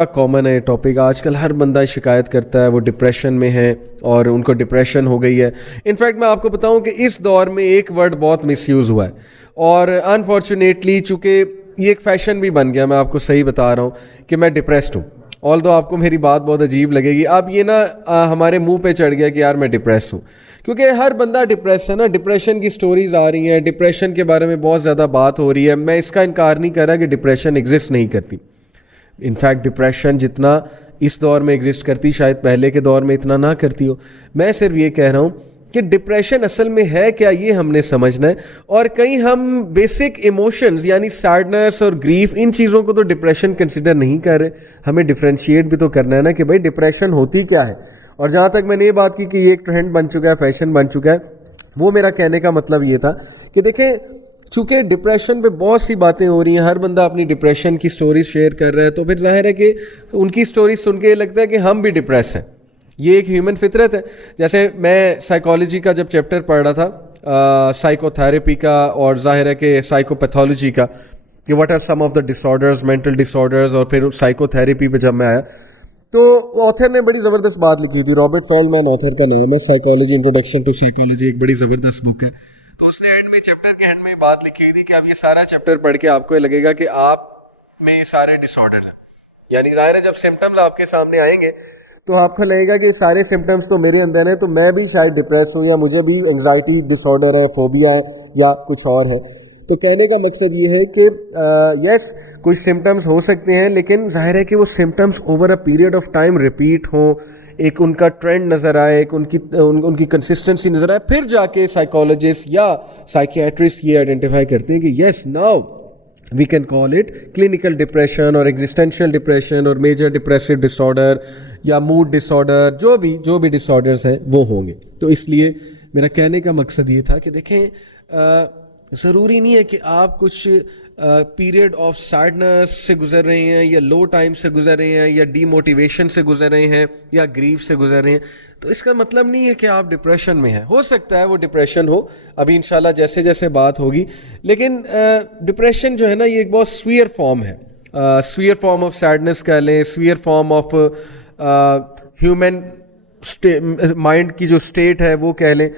Common है topic, आजकल हर बंदा शिकायत करता है वो डिप्रेशन में है और उनको डिप्रेशन हो गई है। इनफैक्ट मैं आपको बताऊं कि इस दौर में एक वर्ड बहुत मिसयूज़ हुआ है और अनफॉर्चुनेटली चूँकि ये एक फ़ैशन भी बन गया, मैं आपको सही बता रहा हूँ कि मैं डिप्रेस्ड हूँ। ऑल दो आपको मेरी बात बहुत अजीब लगेगी, अब ये ना हमारे मुंह पे चढ़ गया कि यार मैं डिप्रेस हूँ, क्योंकि हर बंदा डिप्रेस है ना। डिप्रेशन की स्टोरीज़ आ रही हैं, डिप्रेशन के बारे में बहुत ज़्यादा बात हो रही है। मैं इसका इनकार नहीं कर रहा कि डिप्रेशन एग्जिस्ट नहीं करती। इनफैक्ट डिप्रेशन जितना इस दौर में एग्जिस्ट करती शायद पहले के दौर में इतना ना करती हो। मैं सिर्फ ये कह रहा हूँ कि डिप्रेशन असल में है क्या, ये हमने समझना है। और कहीं हम बेसिक इमोशंस यानी सैडनेस और ग्रीफ, इन चीज़ों को तो डिप्रेशन कंसिडर नहीं कर रहे। हमें डिफ्रेंशिएट भी तो करना है ना कि भाई डिप्रेशन होती क्या है। और जहाँ तक मैंने ये बात की कि ये एक ट्रेंड बन चुका है, फैशन बन चुका है, वो मेरा कहने का मतलब ये था कि देखें, चूँकि डिप्रेशन पे बहुत सी बातें हो रही हैं, हर बंदा अपनी डिप्रेशन की स्टोरी शेयर कर रहा है, तो फिर जाहिर है कि उनकी स्टोरी सुन के ये लगता है कि हम भी डिप्रेस हैं। ये एक ह्यूमन फितरत है। जैसे मैं साइकोलॉजी का जब चैप्टर पढ़ रहा था, साइकोथेरेपी का और जाहिर है कि साइकोपैथोलॉजी का, कि what are some of the disorders, mental disorders, और फिर साइकोथेरेपी पे जब मैं आया तो ऑथर ने बड़ी ज़बरदस्त बात लिखी थी। रॉबर्ट फेलमैन ऑथर का नाम है, साइकोलॉजी इंट्रोडक्शन टू साइकोलॉजी, एक बड़ी ज़बरदस्त बुक है। तो उसने एंड में, चैप्टर के एंड में बात लिखी हुई थी कि अब ये सारा चैप्टर पढ़ के आपको ये लगेगा कि आप में ये सारे डिसऑर्डर हैं। यानी ज़ाहिर है जब सिम्टम्स आपके सामने आएंगे तो आपको लगेगा कि सारे सिम्टम्स तो मेरे अंदर हैं, तो मैं भी शायद डिप्रेस हूँ, या मुझे भी एंग्जाइटी डिसऑर्डर है, फोबिया है, या कुछ और है। तो कहने का मकसद ये है कि यस, कुछ सिम्टम्स हो सकते हैं, लेकिन जाहिर है कि वो symptoms over a period of time repeat हों, एक उनका ट्रेंड नज़र आए, एक उनकी कंसिस्टेंसी नज़र आए, फिर जाके साइकोलॉजिस्ट या साइकियाट्रिस्ट ये आइडेंटिफाई करते हैं कि yes, now we can call it clinical depression और एग्जिस्टेंशियल डिप्रेशन और मेजर डिप्रेसिव डिसऑर्डर या मूड डिसऑर्डर, जो भी डिसऑर्डर्स हैं वो होंगे। तो इसलिए मेरा कहने का मकसद ये था कि देखें, ज़रूरी नहीं है कि आप कुछ पीरियड ऑफ सैडनेस से गुजर रहे हैं, या लो टाइम से गुजर रहे हैं, या डीमोटिवेशन से गुजर रहे हैं, या ग्रीफ से गुजर रहे हैं, तो इसका मतलब नहीं है कि आप डिप्रेशन में हैं। हो सकता है वो डिप्रेशन हो, अभी इंशाल्लाह जैसे जैसे बात होगी। लेकिन डिप्रेशन जो है ना, ये एक बहुत स्वीयर फॉर्म है, स्वीयर फॉर्म ऑफ सैडनेस कह लें, severe form of human mind की जो स्टेट है वो कह लें।